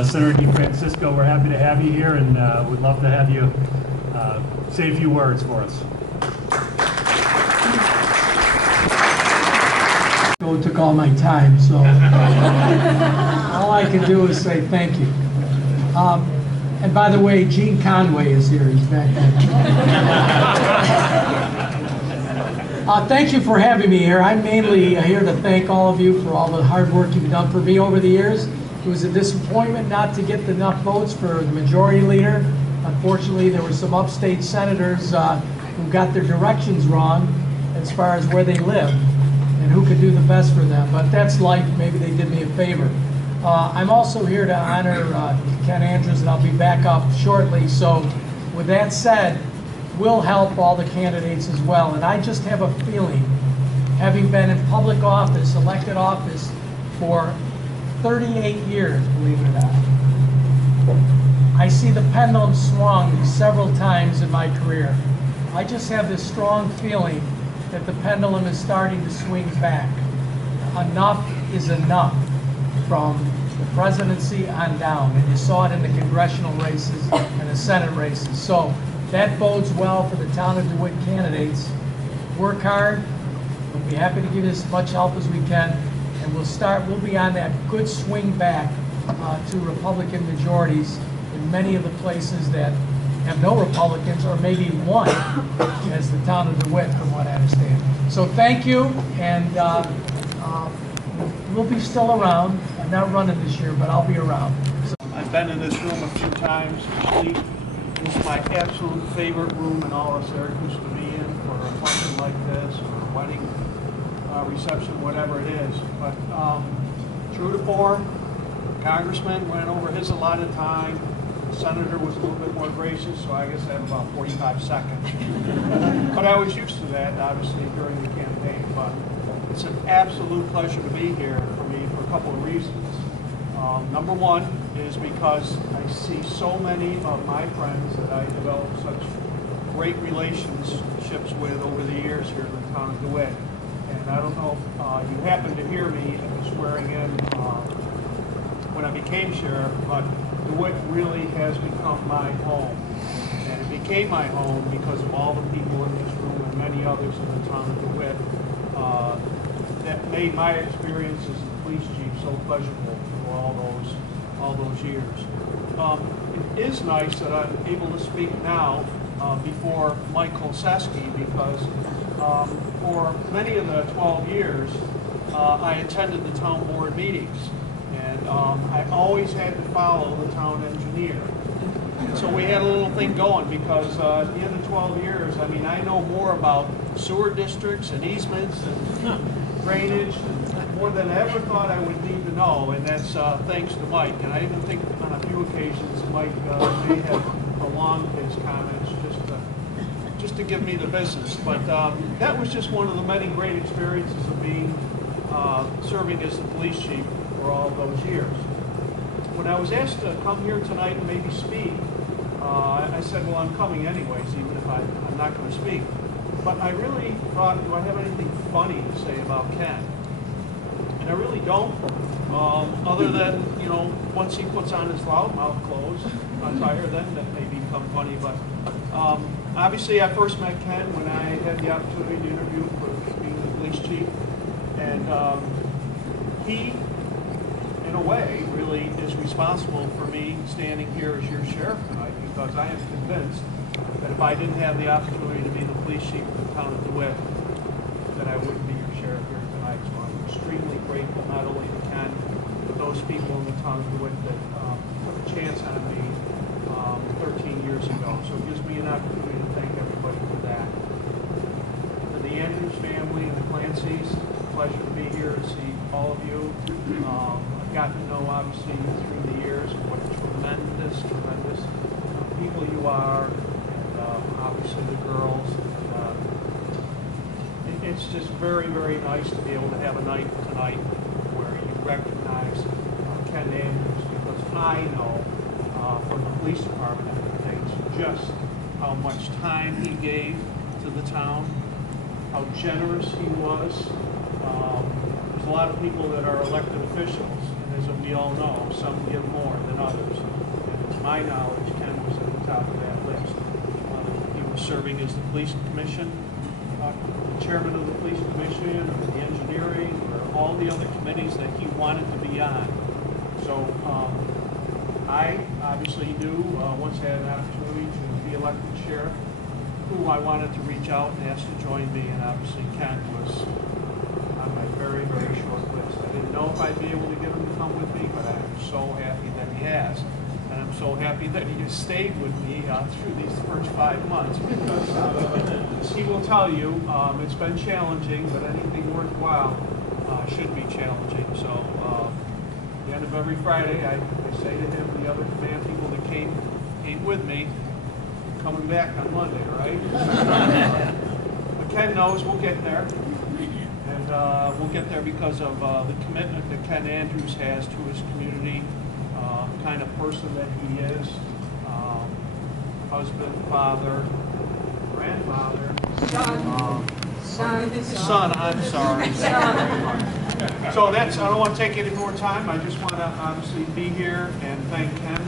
Senator DeFrancisco, we're happy to have you here, and would love to have you say a few words for us. It took all my time, so all I can do is say thank you. And by the way, Gene Conway is here. He's back there. Thank you for having me here. I'm mainly here to thank all of you for all the hard work you've done for me over the years. It was a disappointment not to get enough votes for the majority leader. Unfortunately, there were some upstate senators who got their directions wrong as far as where they live and who could do the best for them. But that's life. Maybe they did me a favor. I'm also here to honor Ken Andrews, and I'll be back up shortly. So with that said, we'll help all the candidates as well. And I just have a feeling, having been in public office, elected office for 38 years, believe it or not, I see the pendulum swung several times in my career. I just have this strong feeling that the pendulum is starting to swing back. Enough is enough from the presidency on down, and you saw it in the congressional races and the Senate races. So that bodes well for the town of DeWitt candidates. Work hard. We'll be happy to give you as much help as we can, and we'll be on that good swing back to Republican majorities in many of the places that have no Republicans, or maybe one, as the town of DeWitt, from what I understand. So thank you, and we'll be still around. I'm not running this year, but I'll be around. So I've been in this room a few times. This is my absolute favorite room in all of Syracuse to be in for a function like this, or a wedding reception, whatever it is. But true to form, Congressman went over his allotted time. The Senator was a little bit more gracious, so I guess I have about 45 seconds. But I was used to that, obviously, during the campaign. But it's an absolute pleasure to be here for me for a couple of reasons. Number one is because I see so many of my friends that I developed such great relationships with over the years here in the town of DeWitt. And I don't know if you happened to hear me at the swearing in when I became sheriff, but DeWitt really has become my home. And it became my home because of all the people in this room and many others in the town of DeWitt that made my experience as a police chief so pleasurable for all those years. It is nice that I'm able to speak now before Mike Olszewski, because for many of the 12 years I attended the town board meetings, and I always had to follow the town engineer. And so we had a little thing going, because at the end of 12 years, I mean, I know more about sewer districts and easements and drainage and more than I ever thought I would need to know, and that's thanks to Mike. And I even think on a few occasions Mike may have prolonged his comments just to give me the business. But that was just one of the many great experiences of being serving as the police chief for all those years. When I was asked to come here tonight and maybe speak, I said, well, I'm coming anyways, even if I'm not going to speak. But I really thought, do I have anything funny to say about Ken? And I really don't, other than, you know, once he puts on his loudmouth clothes, attire, then that may become funny. But obviously, I first met Ken when I had the opportunity to interview for being the police chief. And he, in a way, really is responsible for me standing here as your sheriff tonight, because I am convinced that if I didn't have the opportunity to be the police chief of the town of DeWitt, that I wouldn't be your sheriff here tonight. So I'm extremely grateful not only to Ken, but those people in the town of DeWitt that took a chance on me 13 years ago. So it gives me an opportunity to thank everybody for that. For the Andrews family and the Clancy's, it's a pleasure to be here to see all of you. I've gotten to know, obviously, through the years what tremendous people you are, and obviously the girls. It's just very, very nice to be able to have a night tonight where you recognize Ken Andrews, because I know from the police department things just how much time he gave to the town, how generous he was. There's a lot of people that are elected officials, and as we all know, some give more than others. my knowledge, Ken was at the top of that list. He was serving as the police commission, the chairman of the police commission, or the engineering, or all the other committees that he wanted to be on. So I obviously knew, once I had an opportunity to be elected sheriff, who I wanted to reach out and ask to join me, and obviously Ken was on my very, very short list. I didn't know if I'd be able to get him to come with me, but I'm so happy that he has. And I'm so happy that he has stayed with me through these first 5 months, because as he will tell you, it's been challenging, but anything worthwhile should be challenging. So at the end of every Friday, I say to him, the other command people that came with me, coming back on Monday, right? But Ken knows we'll get there. And we'll get there because of the commitment that Ken Andrews has to his community, the kind of person that he is, husband, father, grandfather, son, I'm sorry. So that's, I don't want to take any more time. I just want to obviously be here and thank Ken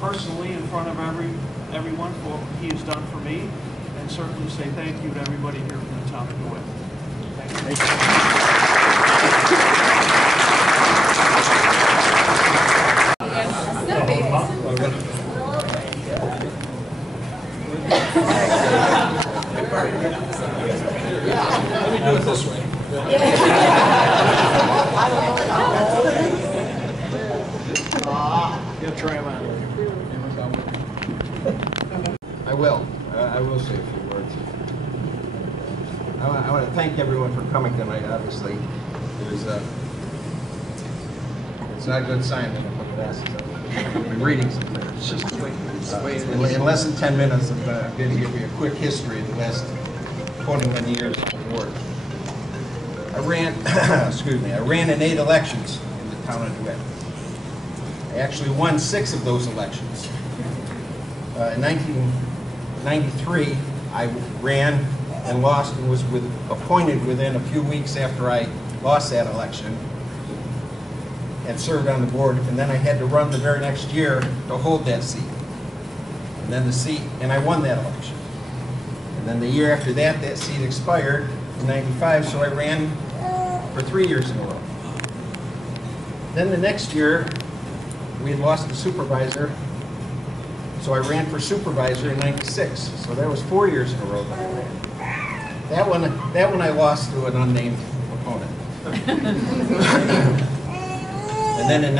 personally in front of everyone for what he has done for me, and certainly say thank you to everybody here from the town of DeWitt. Thank Let me do it this way. You'll try them out. I will. I will say a few words. I want to thank everyone for coming tonight. Obviously, it's not a good sign when I put glasses on. I've been reading some things. In less than 10 minutes, I'm going to give you a quick history of the last 21 years of the board. I ran in 8 elections in the town of DeWitt. I actually won 6 of those elections. In 1993, I ran and lost and was appointed within a few weeks after I lost that election and served on the board, and then I had to run the very next year to hold that seat. And then and I won that election. And then the year after that, that seat expired in 95, so I ran for 3 years in a row. Then the next year, we had lost the supervisor, so I ran for supervisor in 96. So that was 4 years in a row that I ran. That one I lost to an unnamed opponent. And then in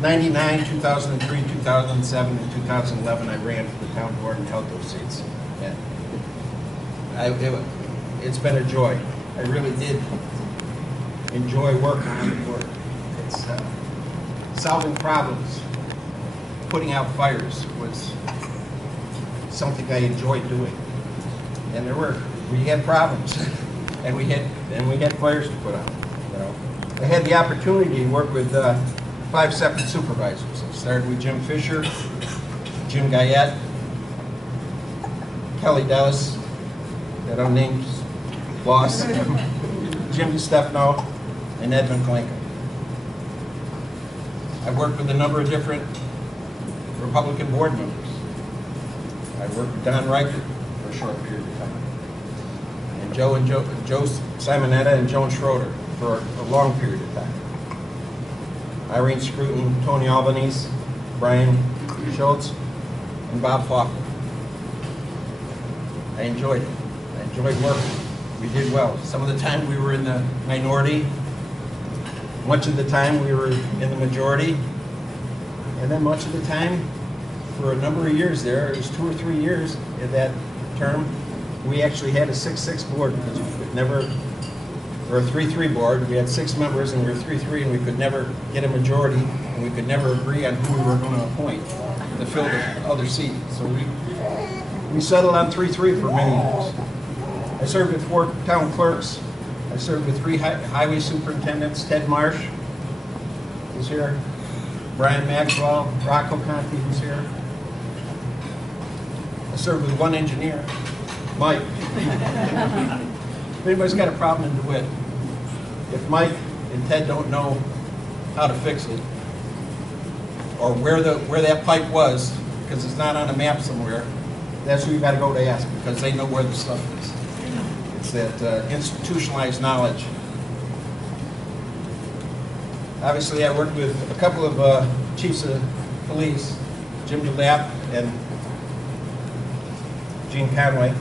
99, 2003, 2007, and 2011, I ran for the town board and held those seats. And it's been a joy. I really did enjoy working on the board. It's solving problems, putting out fires was something I enjoyed doing. And we had problems, and we had fires to put out. You know, I had the opportunity to work with 5 separate supervisors. I started with Jim Fisher, Jim Guyette, Kelly Dallas, that unnamed boss, Jim DiStefano, and Edmund Glenka. I worked with a number of different Republican board members. I worked with Don Reichert for a short period of time, and Joe Simonetta and Joan Schroeder for a long period of time. Irene Scruton, Tony Albanese, Brian Schultz, and Bob Faulkner. I enjoyed it. I enjoyed working. We did well. Some of the time we were in the minority. Much of the time we were in the majority. And then much of the time, for a number of years there, it was 2 or 3 years in that term, we actually had a 6-6 board because we could never, or a 3-3 board. We had 6 members and we were 3-3, and we could never get a majority, and we could never agree on who we were going to appoint to fill the other seat. So we settled on 3-3 for many years. I served with 4 town clerks. I served with 3 highway superintendents. Ted Marsh was here. Brian Maxwell, Rocco Conti was here. I served with 1 engineer, Mike. If anybody's got a problem in DeWitt, if Mike and Ted don't know how to fix it, or where that pipe was, because it's not on a map somewhere, that's who you got to go to ask, because they know where the stuff is. It's that institutionalized knowledge. Obviously, I worked with a couple of chiefs of police, Jim DeLapp and Gene Conway.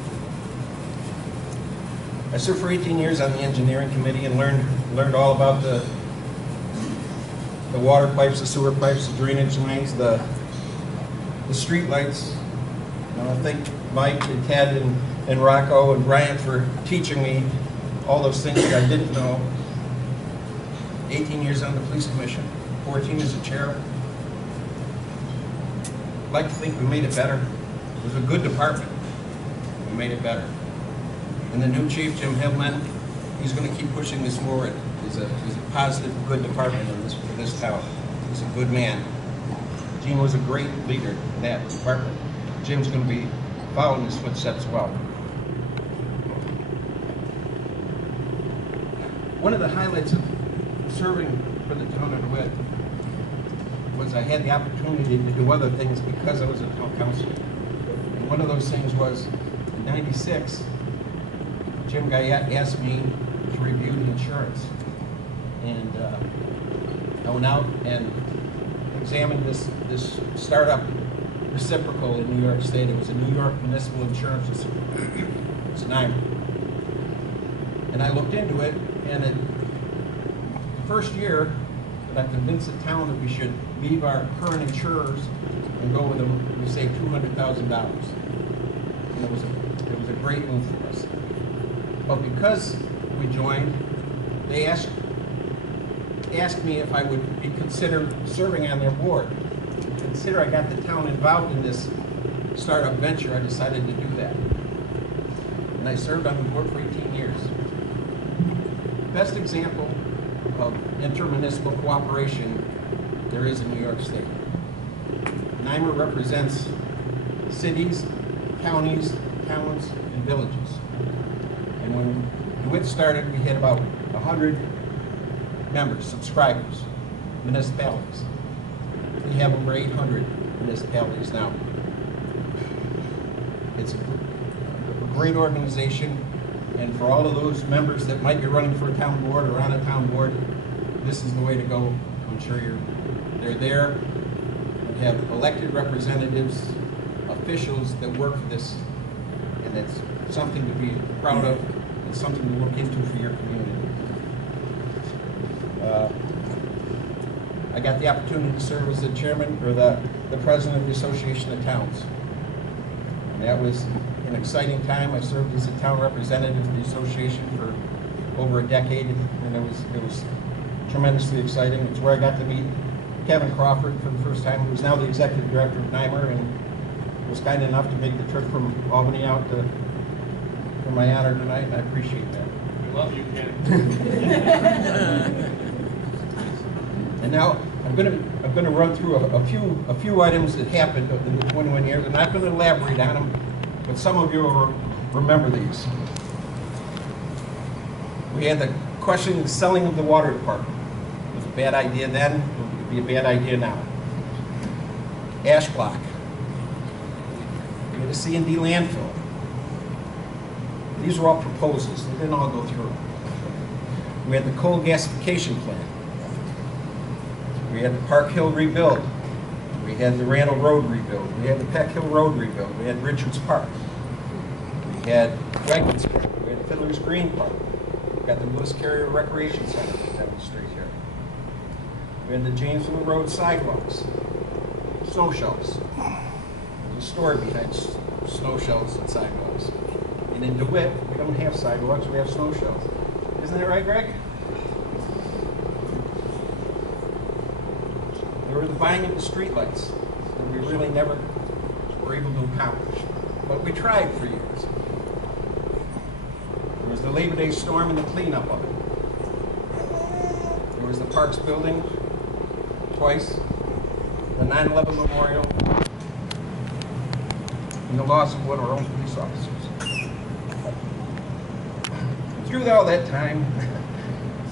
I served for 18 years on the engineering committee and learned all about the water pipes, the sewer pipes, the drainage lines, the street lights. I thank Mike and Ted and Rocco and Brian for teaching me all those things that I didn't know. 18 years on the police commission, 14 as a chair. I'd like to think we made it better. It was a good department. We made it better. And the new chief, Jim Hillman, he's going to keep pushing this forward. He's a positive, good department in this town. He's a good man. Gene was a great leader in that department. Jim's going to be following his footsteps well. One of the highlights of serving for the town of DeWitt was I had the opportunity to do other things because I was a town councilor. And one of those things was in '96, Jim Guyette asked me to review the insurance. And I went out and examined this startup reciprocal in New York State. It was a New York Municipal Insurance Reciprocal. It's NYMER. And I looked into it, and the first year that I convinced the town that we should leave our current insurers and go with them, we saved $200,000. And it was a great move for us. But because we joined, they asked me if I would be considered serving on their board. Consider I got the town involved in this startup venture, I decided to do that. And I served on the board for 18 years. Best example of intermunicipal cooperation there is in New York State. NYMER represents cities, counties, towns, and villages. And when DeWitt started, we had about 100 members, subscribers, municipalities. We have over 800 municipalities now. It's a great organization, and for all of those members that might be running for a town board or on a town board, this is the way to go. I'm sure they're there. We have elected representatives, officials that work for this, and it's something to be proud of. It's something to look into for your community. I got the opportunity to serve as the chairman or the president of the Association of Towns. And that was an exciting time. I served as a town representative of the association for over a decade, and it was tremendously exciting. It's where I got to meet Kevin Crawford for the first time, who's now the executive director of NYMER, and was kind enough to make the trip from Albany out for my honor tonight, and I appreciate that. We love you, Ken. And now I'm going to run through a few items that happened in the 21 years. I'm not going to elaborate on them, but some of you will remember these. We had the question of the selling of the water department. It was a bad idea then. It would be a bad idea now. Ash block. We had a C&D landfill. These were all proposals. They didn't all go through. We had the coal gasification plant. We had the Park Hill rebuild. We had the Randall Road rebuild. We had the Peck Hill Road rebuild. We had Richards Park. We had Wegmans Park. We had Fiddler's Green Park. We got the Lewis Carrier Recreation Center down the street here. We had the Janesville Road sidewalks, snow shelves. There's a story behind snow shelves and sidewalks. And in DeWitt, we don't have sidewalks, we have snow shelves. Isn't that right, Greg? There were the buying of the streetlights that we really never were able to accomplish. But we tried for years. There was the Labor Day storm and the cleanup of it. There was the Parks building twice, the 9/11 memorial, and the loss of one of our own police officers. Through all that time,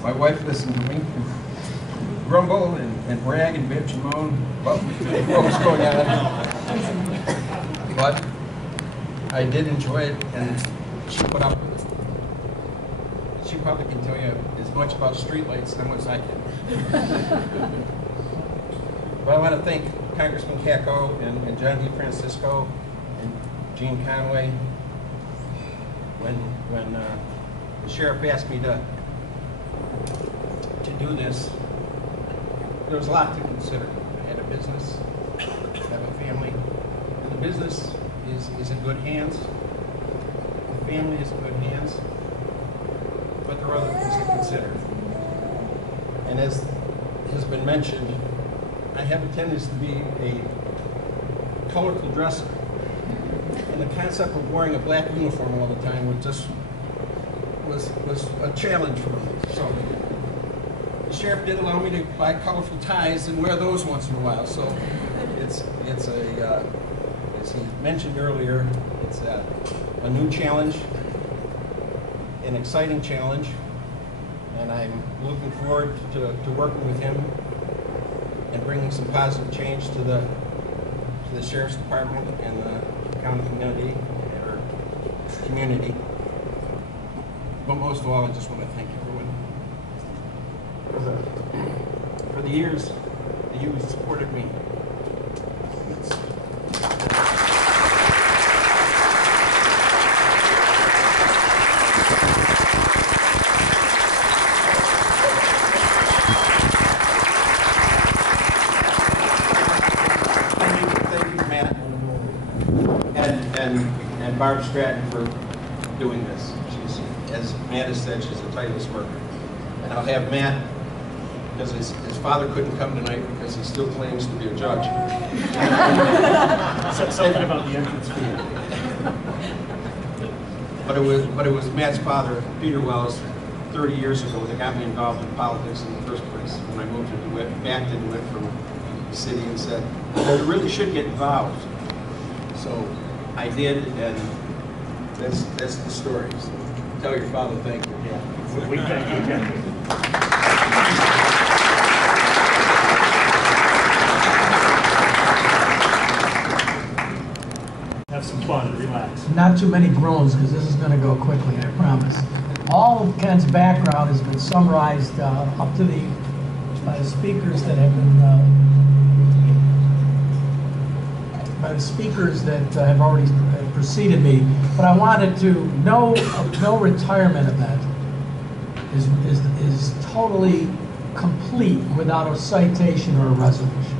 my wife listened to me. grumble and brag and bitch and moan about what was going on. But I did enjoy it, and she put up with it. She probably can tell you as much about streetlights as I can. But I want to thank Congressman Cacco and John DeFrancisco and Gene Conway. When the sheriff asked me to do this, there was a lot to consider. I had a business, I have a family, and the business is in good hands. The family is in good hands, but there are other things to consider. And as has been mentioned, I have a tendency to be a colorful dresser. And the concept of wearing a black uniform all the time was a challenge for me. So the sheriff did allow me to buy colorful ties and wear those once in a while. So it's a as he mentioned earlier, it's a new challenge, an exciting challenge, and I'm looking forward to working with him and bringing some positive change to the sheriff's department and the county community. But most of all, I just want to thank everyone for the years that you supported me. And Barb Stratton for doing this. She's, as Matt has said, she's a tireless worker. And I'll have Matt, because his father couldn't come tonight because he still claims to be a judge. Said something about the entrance fee. But it was Matt's father, Peter Wells, 30 years ago that got me involved in politics in the first place. When I moved to DeWitt, back to DeWitt from the city, and said, well, you really should get involved. So I did, and that's the story. So tell your father thank you. Yeah, we thank you, Ken. Have some fun, relax. Not too many groans, because this is going to go quickly, I promise. All of Ken's background has been summarized up to by the speakers that have been have already preceded me. But I wanted to no retirement event is totally complete without a citation or a resolution.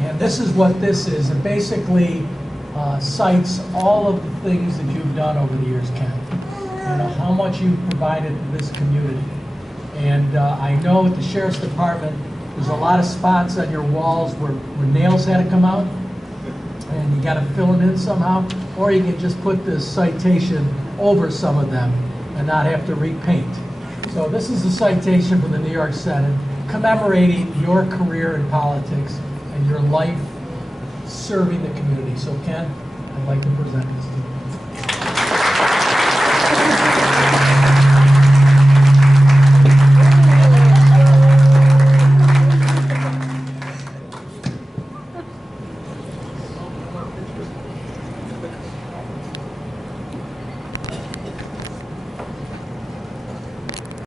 And this is what this is. It basically cites all of the things that you've done over the years, Ken. You know, how much you've provided to this community. And I know at the Sheriff's Department, there's a lot of spots on your walls where nails had to come out, and you got to fill them in somehow, or you can just put this citation over some of them and not have to repaint. So this is a citation from the New York Senate commemorating your career in politics and your life serving the community. So Ken, I'd like to present this to you.